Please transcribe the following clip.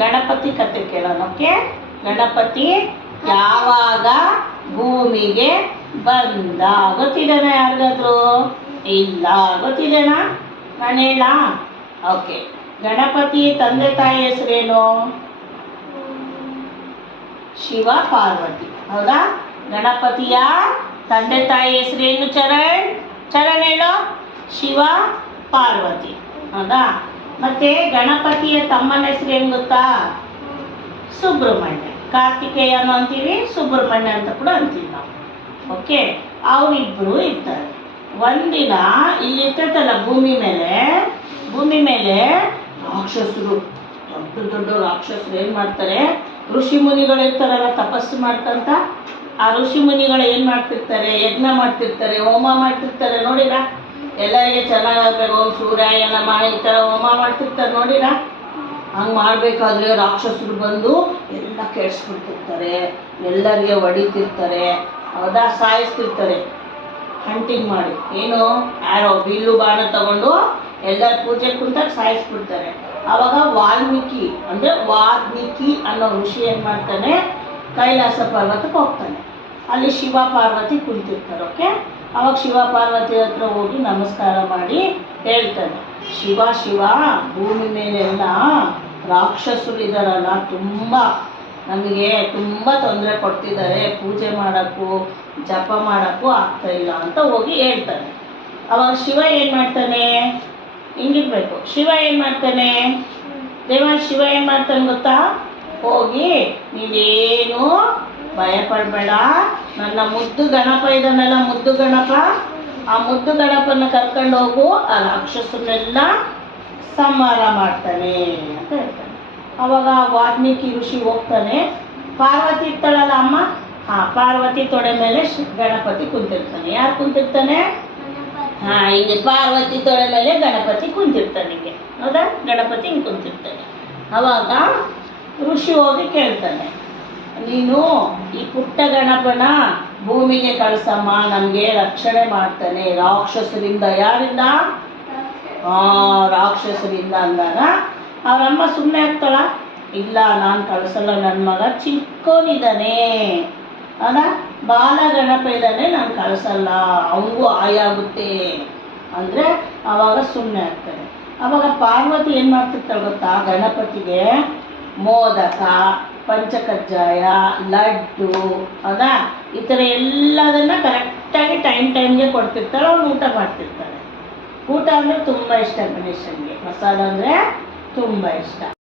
ಗಣಪತಿ ಕತೆ ಕೇಳೋಣ. ಓಕೆ, ಗಣಪತಿ ಯಾವಾಗ ಭೂಮಿಗೆ ಬಂದ ಗೊತ್ತಿದೆನಾ ಯಾರಿಗಾದ್ರು? ಇಲ್ಲ, ಗೊತ್ತಿದೆನಾ? ನಾನು ಹೇಳ? ಓಕೆ, ಗಣಪತಿ ತಂದೆ ತಾಯಿ ಹೆಸರೇನು? ಶಿವ ಪಾರ್ವತಿ. ಹೌದಾ? ಗಣಪತಿಯ ತಂದೆ ತಾಯಿ ಹೆಸರೇನು? ಚರಣ್ ಹೇಳೋ. ಶಿವ ಪಾರ್ವತಿ. ಹೌದಾ? ಮತ್ತೆ ಗಣಪತಿಯ ತಮ್ಮನ ಹೆಸರೇನು ಗೊತ್ತಾ? ಸುಬ್ರಹ್ಮಣ್ಯ. ಕಾರ್ತಿಕೇಯನು ಅಂತೀವಿ, ಸುಬ್ರಹ್ಮಣ್ಯ ಅಂತ ಕೂಡ ಅಂತೀವಿ ನಾವು. ಓಕೆ, ಅವರಿಬ್ಬರು ಇರ್ತಾರೆ. ಒಂದಿನ ಇಲ್ಲಿ ಇರ್ತೈತಲ್ಲ ಭೂಮಿ ಮೇಲೆ ರಾಕ್ಷಸರು, ದೊಡ್ಡ ರಾಕ್ಷಸರು ಏನು ಮಾಡ್ತಾರೆ, ಋಷಿ ಮುನಿಗಳು ಇರ್ತಾರಲ್ಲ ತಪಸ್ಸು ಮಾಡ್ತಂತ, ಆ ಋಷಿ ಮುನಿಗಳು ಏನು ಮಾಡ್ತಿರ್ತಾರೆ, ಯಜ್ಞ ಮಾಡ್ತಿರ್ತಾರೆ, ಹೋಮ ಮಾಡ್ತಿರ್ತಾರೆ. ನೋಡಿರ? ಎಲ್ಲರಿಗೆ ಚೆನ್ನಾಗಾಗಬೇಕು, ಸೂರ್ಯಾಯ ನಮಃ ಈ ಥರ ಹೋಮ ಮಾಡ್ತಿರ್ತಾರೆ. ನೋಡಿರ? ಹಂಗೆ ಮಾಡಬೇಕಾದ್ರೆ ರಾಕ್ಷಸರು ಬಂದು ಎಲ್ಲ ಕೆಡಿಸ್ಬಿಡ್ತಿರ್ತಾರೆ, ಎಲ್ಲರಿಗೆ ಹೊಡಿತಿರ್ತಾರೆ. ಹೌದಾ? ಸಾಯಿಸ್ತಿರ್ತಾರೆ. ಹಂಟಿಂಗ್ ಮಾಡಿ ಏನು ಯಾರೋ ಬಿಲ್ಲು ಬಾಣ ತಗೊಂಡು ಎಲ್ಲರ ಪೂಜೆ ಕುಂತಾಗ ಸಾಯಿಸ್ಬಿಡ್ತಾರೆ. ಆವಾಗ ವಾಲ್ಮೀಕಿ ಅನ್ನೋ ಋಷಿ ಏನು ಮಾಡ್ತಾನೆ, ಕೈಲಾಸ ಪರ್ವತಕ್ಕೆ ಹೋಗ್ತಾನೆ. ಅಲ್ಲಿ ಶಿವ ಪಾರ್ವತಿ ಕುಂತಿರ್ತಾರೆ. ಓಕೆ, ಅವಾಗ ಶಿವ ಪಾರ್ವತಿ ಹತ್ರ ಹೋಗಿ ನಮಸ್ಕಾರ ಮಾಡಿ ಹೇಳ್ತಾನೆ, ಶಿವ ಭೂಮಿ ಮೇಲೆಲ್ಲ ರಾಕ್ಷಸರು ಇದ್ದಾರಲ್ಲ, ನಮಗೆ ತುಂಬ ತೊಂದರೆ ಕೊಡ್ತಿದ್ದಾರೆ, ಪೂಜೆ ಮಾಡೋಕ್ಕೂ ಜಪ ಮಾಡೋಕ್ಕೂ ಆಗ್ತಾಯಿಲ್ಲ ಅಂತ ಹೋಗಿ ಹೇಳ್ತಾನೆ. ಅವಾಗ ಶಿವ ಏನು ಮಾಡ್ತಾನೆ, ಹಿಂಗಿರ್ಬೇಕು, ಶಿವ ಏನು ಮಾಡ್ತಾನೆ, ಶಿವ ಏನು ಮಾಡ್ತಾನೆ ಗೊತ್ತಾ? ಹೋಗಿ ನೀವೇನು ಭಯ ಪಡಬೇಡ, ನನ್ನ ಮುದ್ದು ಗಣಪ ಇದನ್ನೆಲ್ಲ ಮುದ್ದು ಗಣಪ, ಆ ಮುದ್ದು ಗಣಪನ ಕರ್ಕೊಂಡು ಹೋಗು, ಆ ರಾಕ್ಷಸನ್ನೆಲ್ಲ ಸಂಹಾರ ಮಾಡ್ತಾನೆ ಅಂತ ಹೇಳ್ತಾನೆ. ಅವಾಗ ವಾಲ್ಮೀಕಿ ಋಷಿ ಹೋಗ್ತಾನೆ. ಪಾರ್ವತಿ ಇರ್ತಾಳಲ್ಲ ಅಮ್ಮ, ಪಾರ್ವತಿ ತೊಡೆ ಮೇಲೆ ಗಣಪತಿ ಕುಂತಿರ್ತಾನೆ. ಯಾರು ಕುಂತಿರ್ತಾನೆ? ಹಿಂಗೆ ಪಾರ್ವತಿ ತೊಡೆ ಮೇಲೆ ಗಣಪತಿ ಕುಂತಿರ್ತಾನೆ. ಹಿಂಗೆ ಹೌದಾ? ಗಣಪತಿ ಹಿಂಗೆ ಕುಂತಿರ್ತಾನೆ. ಅವಾಗ ಋಷಿ ಹೋಗಿ ಕೇಳ್ತಾನೆ, ನೀನು ಈ ಪುಟ್ಟ ಗಣಪನ ಭೂಮಿಗೆ ಕಳ್ಸಮ್ಮ, ನಮಗೆ ರಕ್ಷಣೆ ಮಾಡ್ತಾನೆ ರಾಕ್ಷಸರಿಂದ. ಯಾರಿಂದ? ರಾಕ್ಷಸರಿಂದ ಅಂದಾಗ ಅವರಮ್ಮ ಸುಮ್ಮನೆ ಆಗ್ತಾಳ? ಇಲ್ಲ, ನಾನು ಕಳಿಸಲ್ಲ, ನನ್ನ ಮಗ ಚಿಕ್ಕವನಿದ್ದಾನೆ, ಬಾಲ ಗಣಪ ಇದ್ದಾನೆ, ನಾನು ಕಳಿಸಲ್ಲ, ಅವನಿಗೂ ಆಯಾಗುತ್ತೆ ಅಂದರೆ ಆವಾಗ ಸುಮ್ಮನೆ ಆಗ್ತಾನೆ. ಆವಾಗ ಪಾರ್ವತಿ ಏನು ಮಾಡ್ತಿರ್ತಾಳೆ ಗೊತ್ತಾ? ಗಣಪತಿಗೆ ಮೋದಕ, ಪಂಚಕಜ್ಜಾಯ, ಲಡ್ಡು, ಹೌದಾ, ಈ ಥರ ಎಲ್ಲದನ್ನು ಕರೆಕ್ಟಾಗಿ ಟೈಮ್ಗೆ ಕೊಡ್ತಿರ್ತಾಳೆ. ಅವನು ಊಟ ಮಾಡ್ತಿರ್ತಾಳೆ. ಊಟ ಅಂದರೆ ತುಂಬ ಇಷ್ಟ ಗಣೇಶನಿಗೆ, ಪ್ರಸಾದ ಅಂದರೆ ತುಂಬ ಇಷ್ಟ.